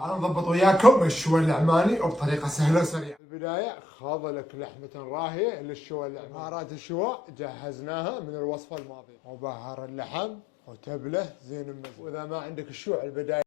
تعالوا نضبط وياكم الشوي العماني وبطريقه سهله وسريعه. البداية خاض لك لحمة راهية للشواء العماني. بهارات الشواء جهزناها من الوصفة الماضية، وبهار اللحم وتبله زين المزج. واذا ما عندك الشوع البداية